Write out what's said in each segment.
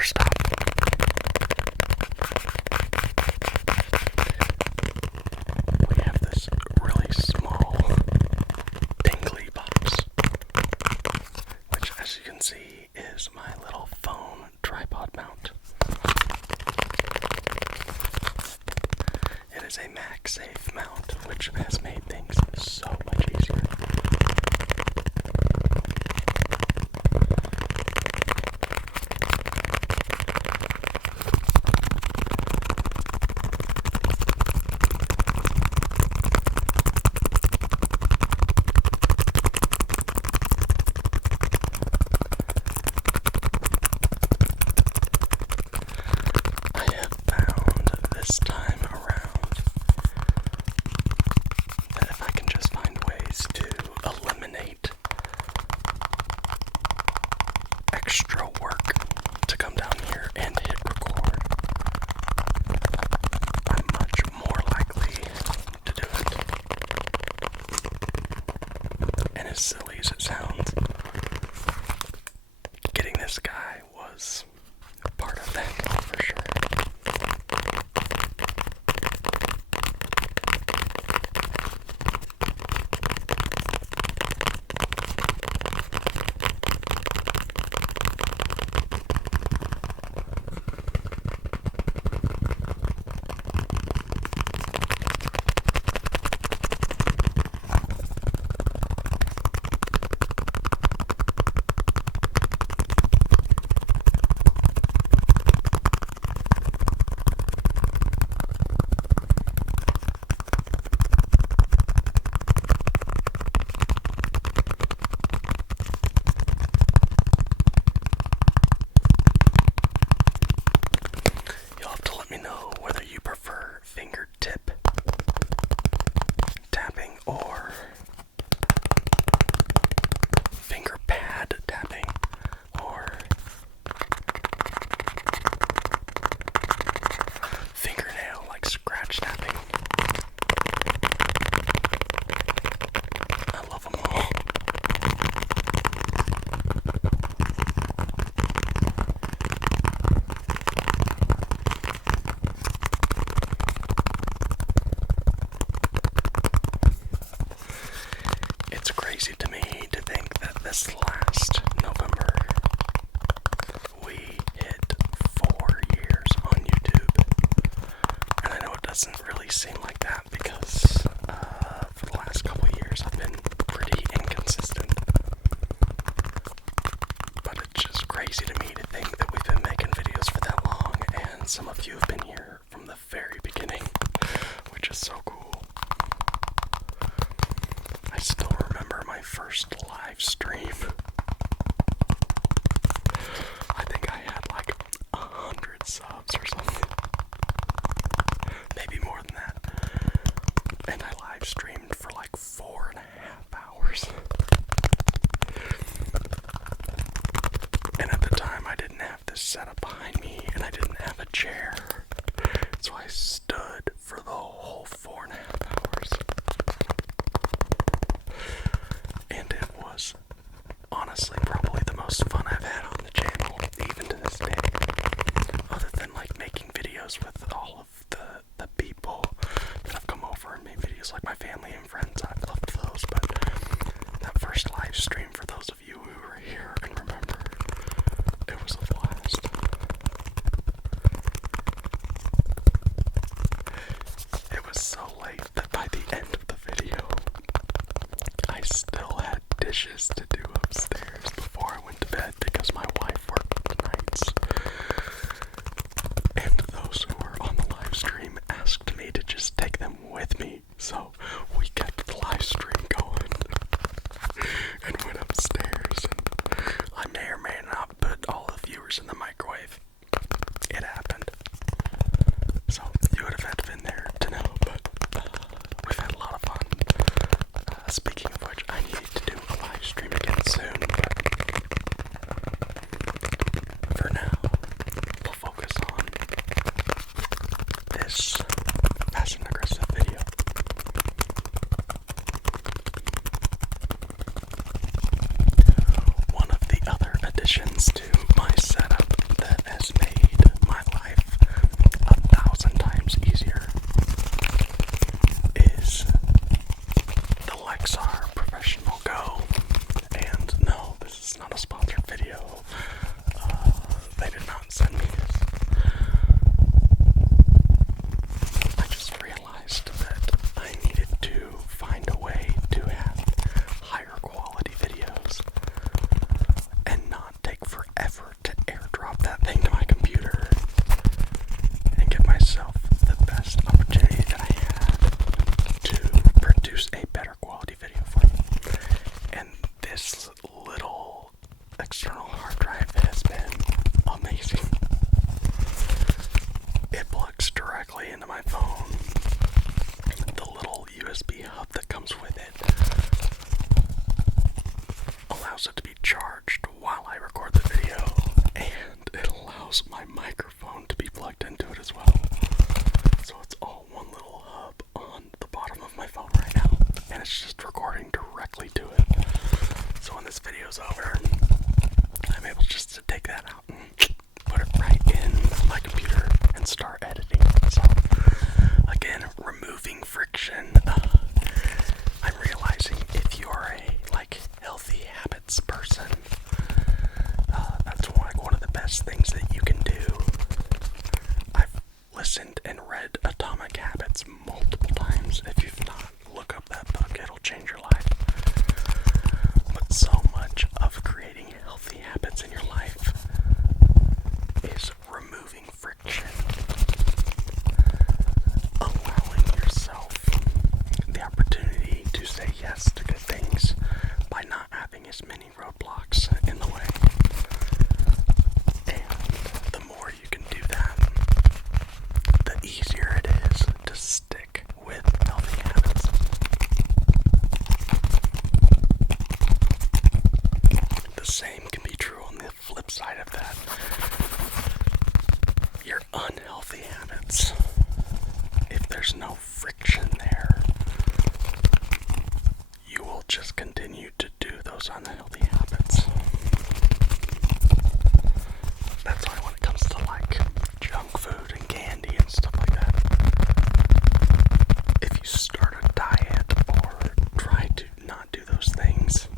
First off, we have this really small tingly box, which, as you can see, is my little phone tripod mount. It is a MagSafe mount, which has made things so much easier. I have found this time around that if I can just find ways to eliminate extra work to come down here and hit record, I'm much more likely to do it. And as silly as it sounds, getting this guy was part of that for sure. You'll have to let me know whether you prefer fingertip tapping or finger pad tapping or fingernail like scratch tapping. I love them all. It's crazy to me to think that this last November we hit 4 years on YouTube. And I know it doesn't really seem like that because for the last couple of years I've been pretty inconsistent. But it's just crazy to me to think that we've been making videos for that long, and some of you have been here from the very beginning, which is so cool. I still remember my first live stream. I think I had like 100 subs or something. Maybe more than that. And I live streamed for like 4.5 hours. And at the time I didn't have this setup behind me, and I didn't have a chair. So I stood for the whole 4.5 hours. And it was honestly probably the most fun I've had on the channel, even to this day. Other than like making videos with all of the people that have come over and made videos, like my family and friends. I've loved those, but that first live stream, for those of you who were here and remember, it was a blast. It was so late that by the end of the video, I still had dishes to do upstairs before I went to bed because my wife worked nights. And those who were on the live stream asked me to just take them with me, so we kept the live stream going and went upstairs. And I may or may not put all the viewers in the microwave. It happened. So you would have had to been there to know, but we've had a lot of fun. Speaking of which, I need to do a live stream again soon, but for now, we'll focus on this passive aggressive video. One of the other additions to my setup allows my microphone to be plugged into it as well. So it's all one little hub on the bottom of my phone right now, and it's just recording directly to it. So when this video's over, I'm able just to take that out and put it right in my computer and start editing. So again, removing friction. I'm realizing if you're a healthy habits person, that's one of the best things that you can do. I've listened and read Atomic Habits multiple times. If you've not, look up that book. It'll change your life. But so much of creating healthy habits in your life is removing friction. Allowing yourself the opportunity to say yes to good things by not having as many roadblocks in the way. And the more you can do that, the easier it is to stick with healthy habits. The same can be true on the flip side of that. Your unhealthy habits, if there's no friction there, you will just continue to do those unhealthy habits. That's why when it comes to junk food and candy and stuff like that, if you start a diet or try to not do those things,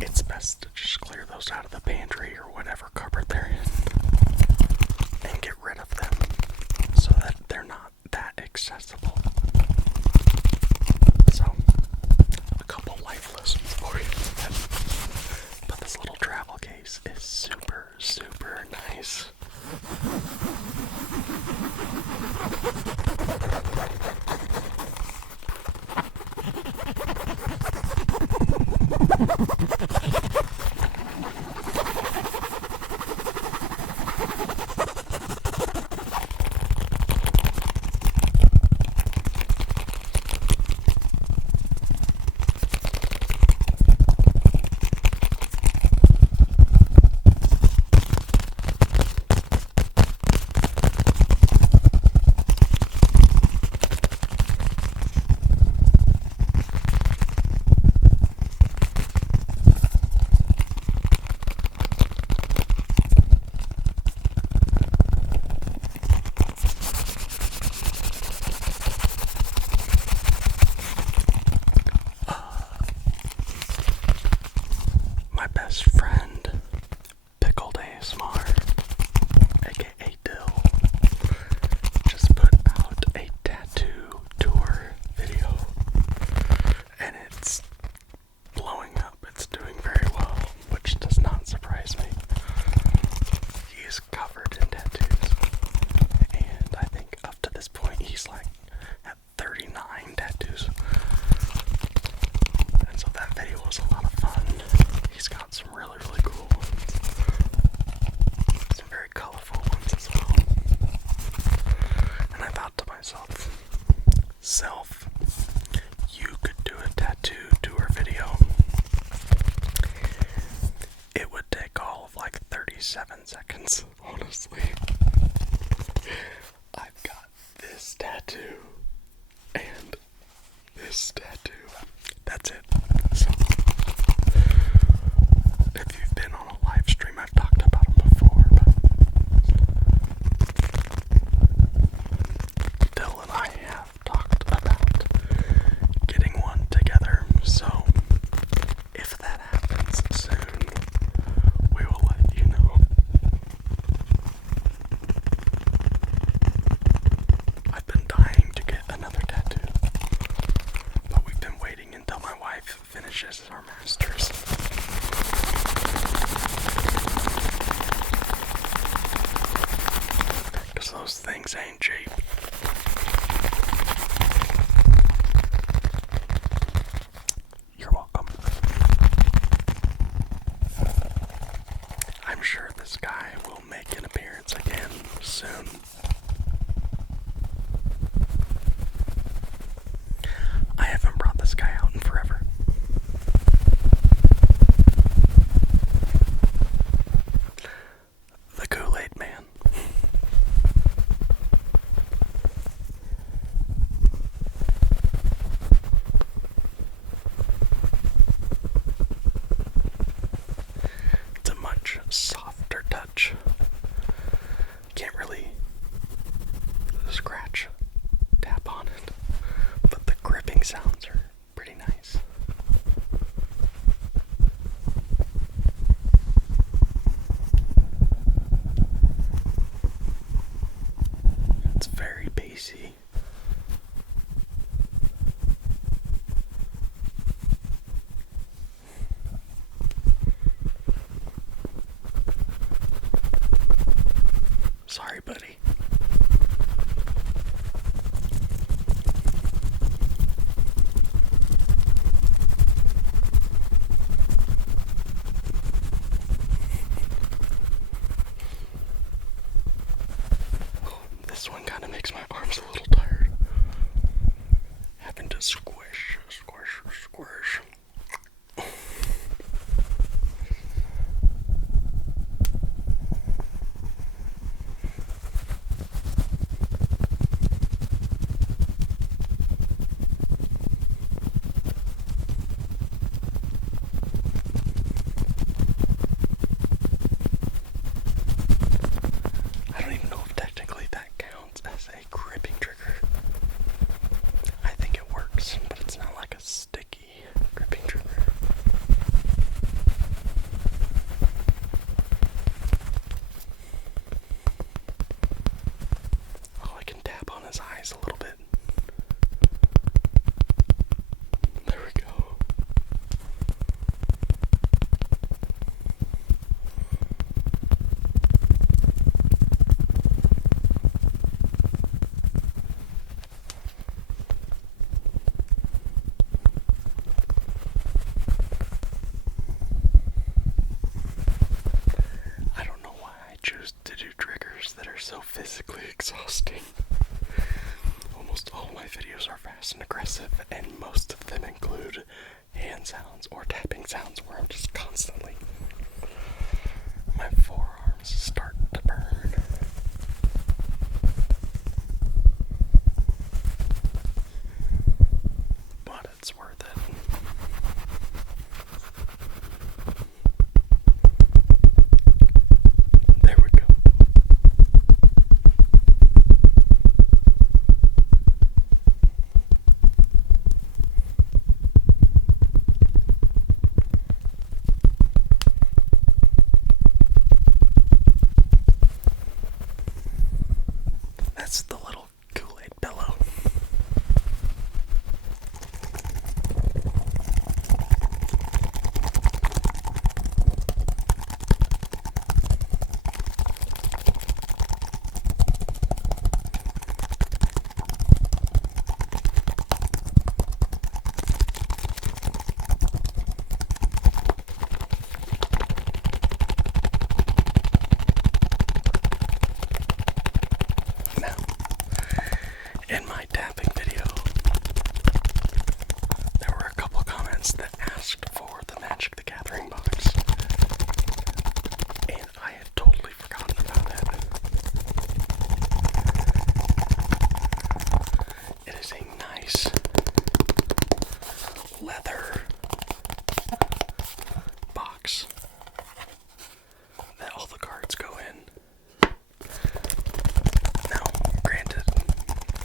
it's best to just clear those out of the pantry or whatever cupboard they're in and get rid of them so that they're not that accessible. So, a couple life lessons for you. But this little travel case is super, super nice. Best friend, Pickled ASMR, aka Dill, just put out a tattoo tour video, and it's blowing up. It's doing very well, which does not surprise me. He is covered in tattoos, and I think up to this point he's at 39 tattoos, and so that video was a lot of fun. He's got some really, really cool ones. Some very colorful ones as well. And I thought to myself, you could do a tattoo tour video. It would take all of 37 seconds, honestly. I've got this tattoo and this tattoo. That's it. So, if you've been on a live stream, I've talked about them before, but Dill and I have talked about getting one together, so if that happens soon, we will let you know. I've been dying to get another tattoo, but we've been waiting until my wife finishes our masters. Because those things ain't cheap. You're welcome. I'm sure this guy will make an appearance again soon. I haven't brought this guy out in forever. The coolest Sorry, buddy. This one kind of makes my arms a little tired. Having to squish, squish, squish. I don't even know if technically that counts as a gripping trigger. I think it works, but it's not like a sticky gripping trigger. Oh, I can tap on his eyes a little bit. There we go. I don't know why I choose to do triggers that are so physically exhausting. Almost all my videos are fast and aggressive, and most of them include hand sounds or tapping sounds where I'm just constantly, my forearms start to burn. But it's worth it. There we go. That's the little Kool-Aid pillow. Now, in my tapping video, there were a couple comments that asked for the Magic the Gathering box, and I had totally forgotten about it. It is a nice leather box that all the cards go in. Now, granted,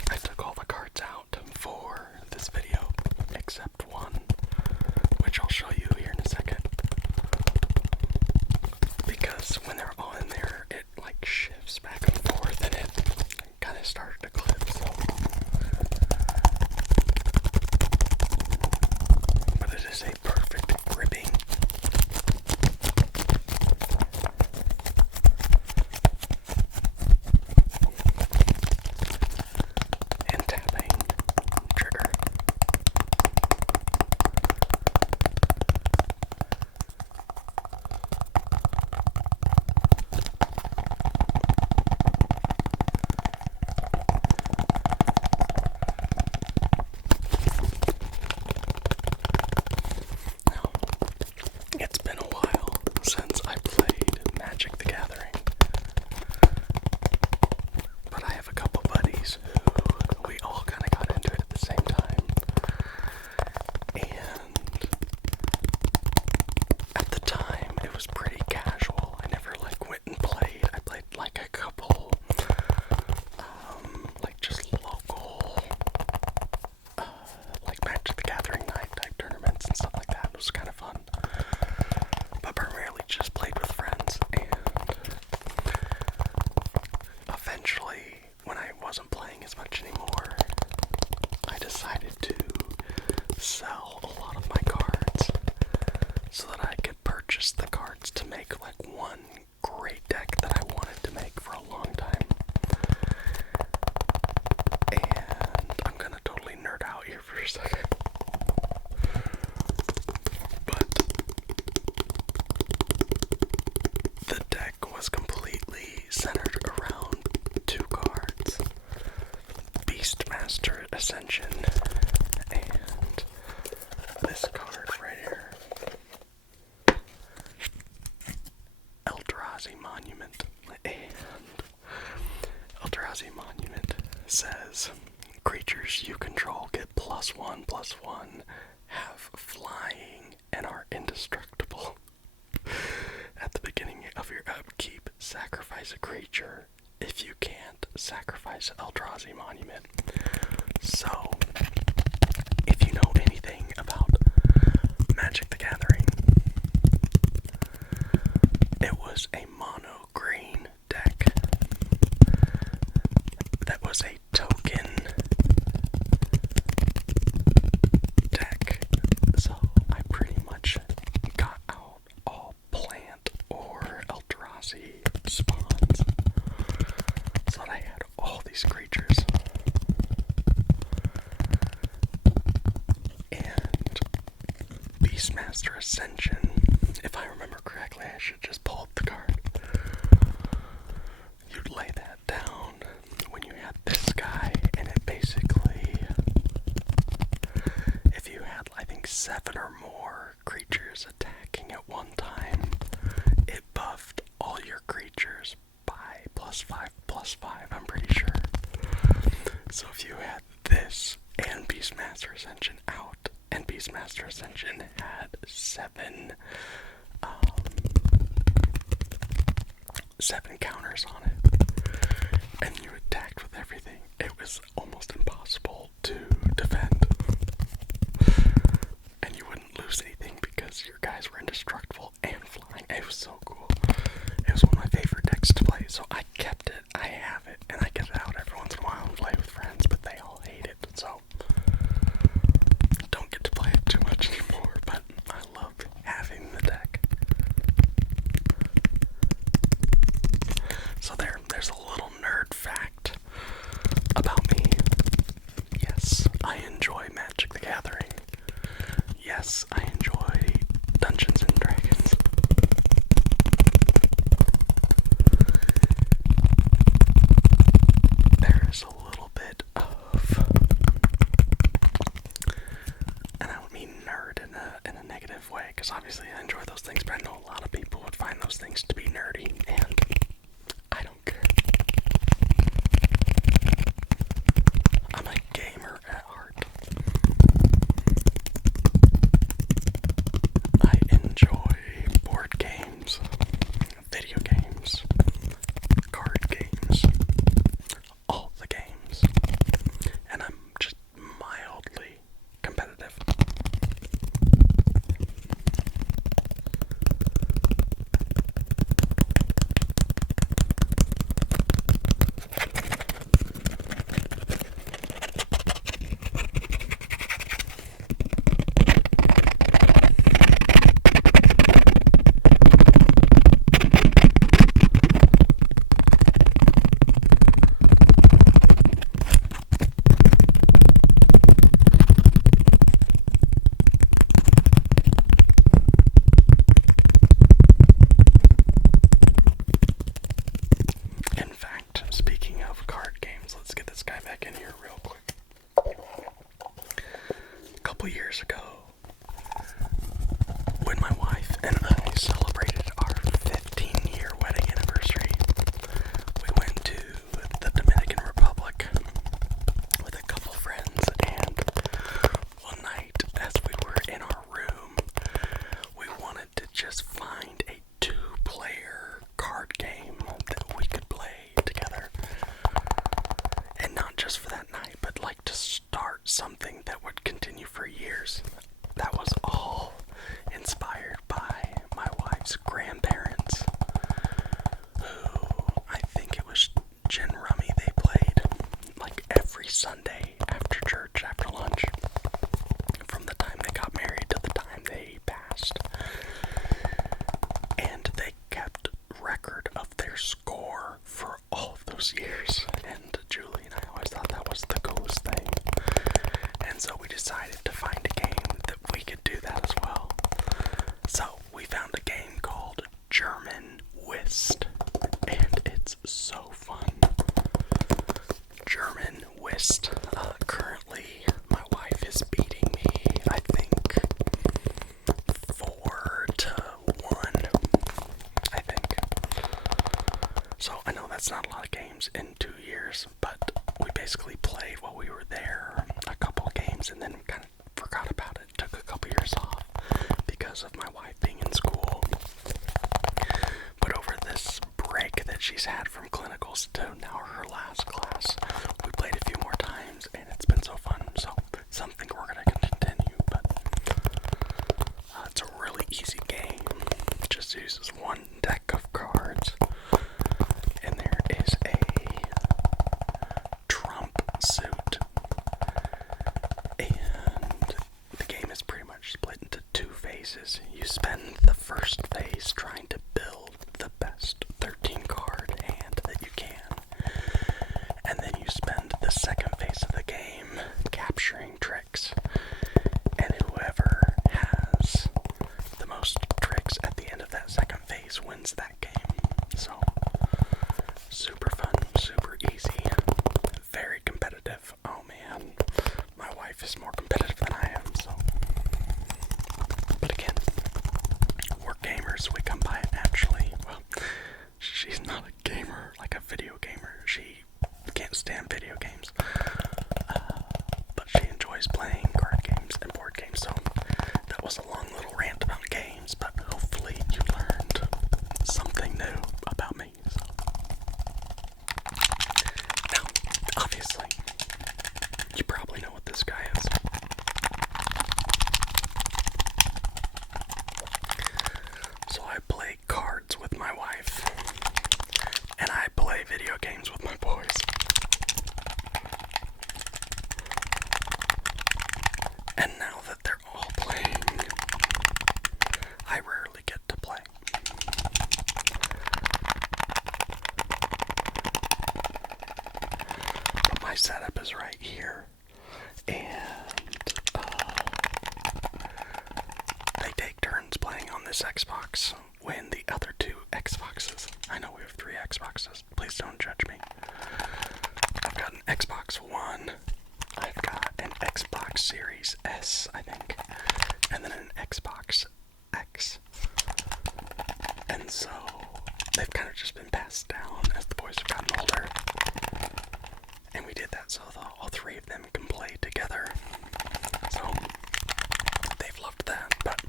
I took all the cards out for this video, except one, which I'll show you here in a second. Because when they're all in there, it like shifts back and forth, and it kind of started to clip, so. But it is a perfect gripping. And tapping trigger. Monument, and Eldrazi Monument says, creatures you control get +1/+1, have flying, and are indestructible. At the beginning of your upkeep, sacrifice a creature. If you can't, sacrifice Eldrazi Monument. So, if you know anything about Magic the Gathering, it was a mono green deck that was a token deck. So I pretty much got out all plant or Eldrazi spawns, so that I had all these creatures. And Beastmaster Ascension, if I remember correctly, I should just pull up the card. You'd lay that down when you had this guy, and it basically, if you had, I think, 7 or more creatures attacking at one time, it buffed all your creatures by +5/+5, I'm pretty sure. So if you had this and Beastmaster Ascension out, and Beastmaster Ascension had 7 counters on it, and you attacked with everything, it was almost impossible to defend. And you wouldn't lose anything because your guys were indestructible and flying. It was so cool. It was one of my favorite decks to play, so I kept it, I have it, and I get it out every once in a while and play with friends, but they all hate it, so don't get to play it too much anymore, but I love having the deck. So there's a little nerd fact about me. Yes, I enjoy Magic the Gathering. Yes, I enjoy Dungeons and Dragons. There is a little bit of, and I don't mean nerd in a negative way, because obviously I enjoy those things, but I know a lot of people would find those things to be nerdy, and I don't care. I'm a gamer at heart. I enjoy board games, video games, card games, all the games, and I'm just mildly competitive. Speaking of card games, let's get this guy back in here real quick. A couple years ago, when my wife and I celebrated our 15-year wedding anniversary, we went to the Dominican Republic with a couple friends, and one night as we were in our room, we wanted to just find a 2-player card game that we could play together. And not just for that night, but like to start something that would continue for years. That was all inspired by my wife's grandparents, who, I think it was gin rummy they played like every Sunday after church, after lunch, from the time they got married to the time they passed. And they kept record of their score for all of those years, and Julie and I always thought that was the coolest thing, and so we decided to find a game that we could do that as well. So we found a game called German Whist, and it's so fun. German Whist, currently my wife is beating me, I think 4-1, I think. So I know that's not a lot of games in 2 years, but we basically played while we were there a couple games and then kind of forgot about it. Took a couple years off because of my wife being in school. But over this break that she's had from clinicals to now her last class, we played a few more times and it's been so fun. So something we're gonna continue, but it's a really easy game. It just uses one deck of cards, and there is a trump suit, and the game is pretty much split into 2 phases. You spend the first phase trying to build the best 13 card hand that you can, and then you spend the second phase of the game capturing tricks, and whoever has the most tricks at the end of that second phase wins that game. So super fun, super easy, very competitive. Oh man, my wife is more competitive than I am, so. But again, we're gamers, we come by it naturally. Well, she's not a gamer, like a video gamer. She can't stand video games. But she enjoys playing card games and board games, so that was a long little rant about games, but hopefully you learned something new about me. So. Now, obviously, you probably know what this guy is. So I play cards with my wife, and I play video games with my boys. And now that they're all playing, I rarely get to play. But my setup is right here, and they take turns playing on this Xbox when the other 2 Xboxes, I know we have 3 Xboxes, please don't judge me. I've got an Xbox One, I've got an Xbox Series S, I think, and then an Xbox X. And so they've kind of just been passed down as the boys have gotten older. And we did that so all 3 of them can play together. So they've loved that. But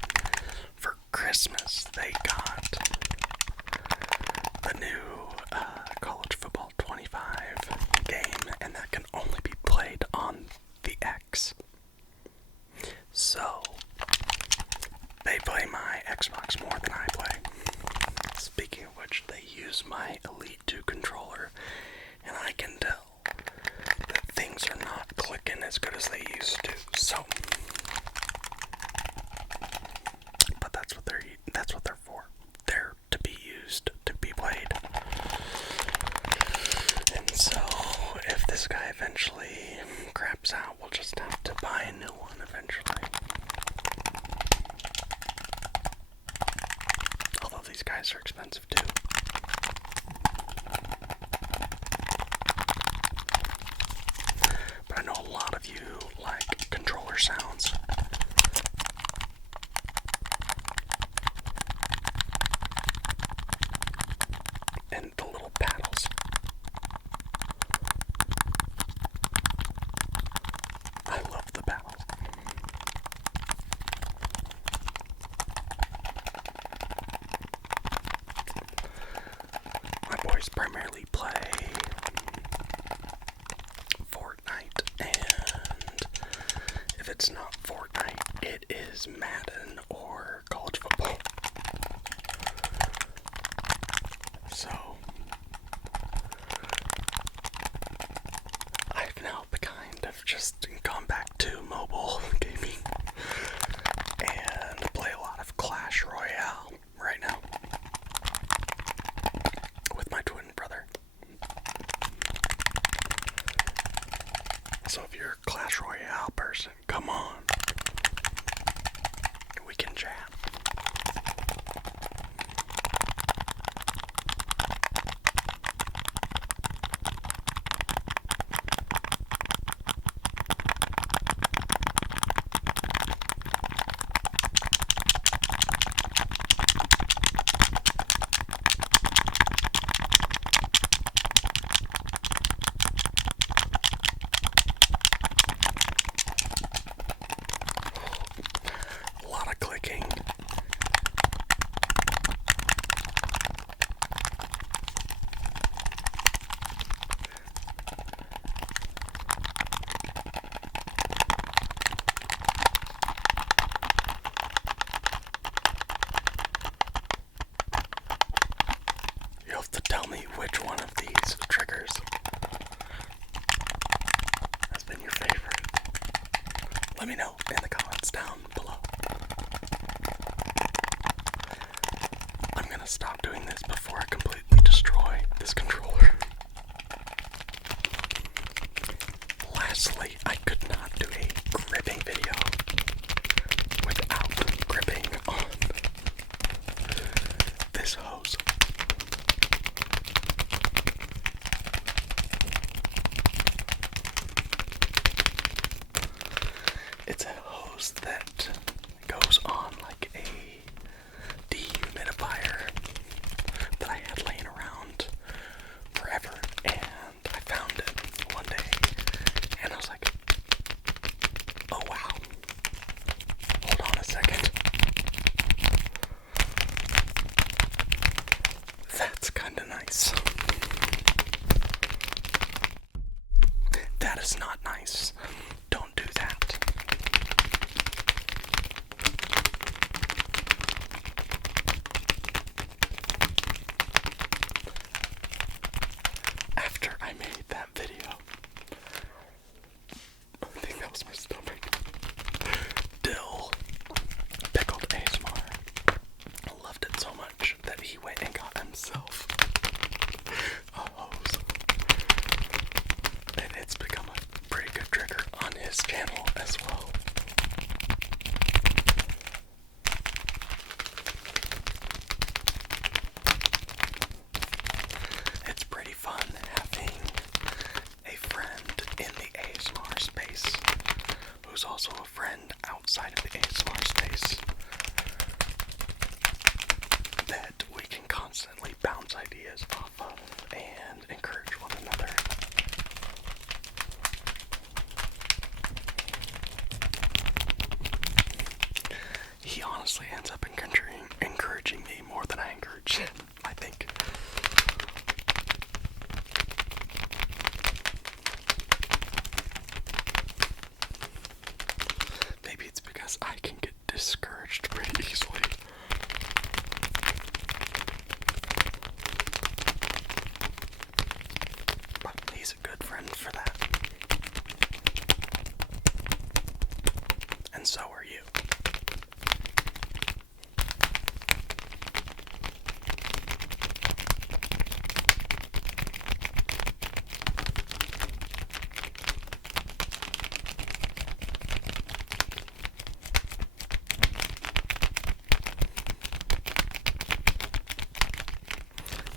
for Christmas, they got the new College Football 25 game, and that can only be played on the X. So they play my Xbox more than I play. Speaking of which, they use my Elite 2 controller, and I can tell that things are not clicking as good as they used to. So, but that's what they're for. They're to be used, to be played. And so, if this guy eventually craps out, we'll just have to buy a new one eventually. Although these guys are expensive too. But I know a lot of you like controller sounds. And the little paddles. I love the paddles. My boys primarily play Fortnite, and if it's not Fortnite, it is Madden or college football. So I've now kind of just gone back to mobile gaming and play a lot of Clash Royale right now with my twin brother. So if you're a Clash Royale person, come on. We can chat. me which one of these triggers has been your favorite. Let me know in the comments down below. I'm gonna stop doing this before I completely destroy this controller. Lastly, I could not do a gripping video without gripping on this hose. It's a hose that goes on like a dehumidifier that I had laying around forever, and I found it one day, and I was like, oh wow, hold on a second. That's kinda nice. That is not nice. Don't do that. After I made that video, I think that was my stomach. Dill pickled ASMR loved it so much that he went and got himself a hose. And it's become a pretty good trigger on his channel as well. It's pretty fun having a friend in the ASMR space who's also a friend outside of the ASMR space that we can constantly bounce ideas off of and encourage one another. He honestly ends up encouraging me more than I encourage him, I think. Maybe it's because I can get discouraged pretty easily. But he's a good friend for that. And so are you.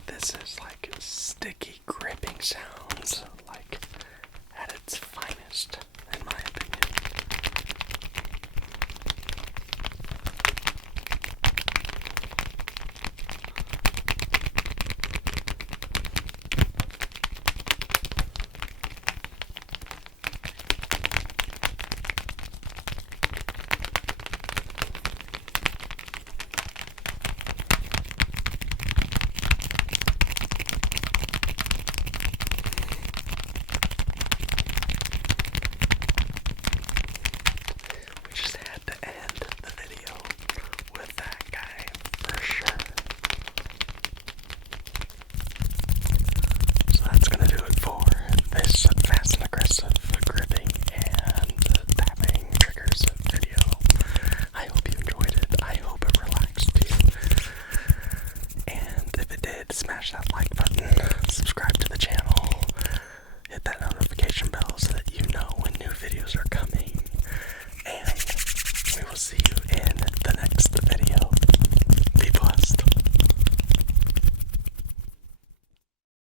This is like sticky gripping sounds, like at its finest.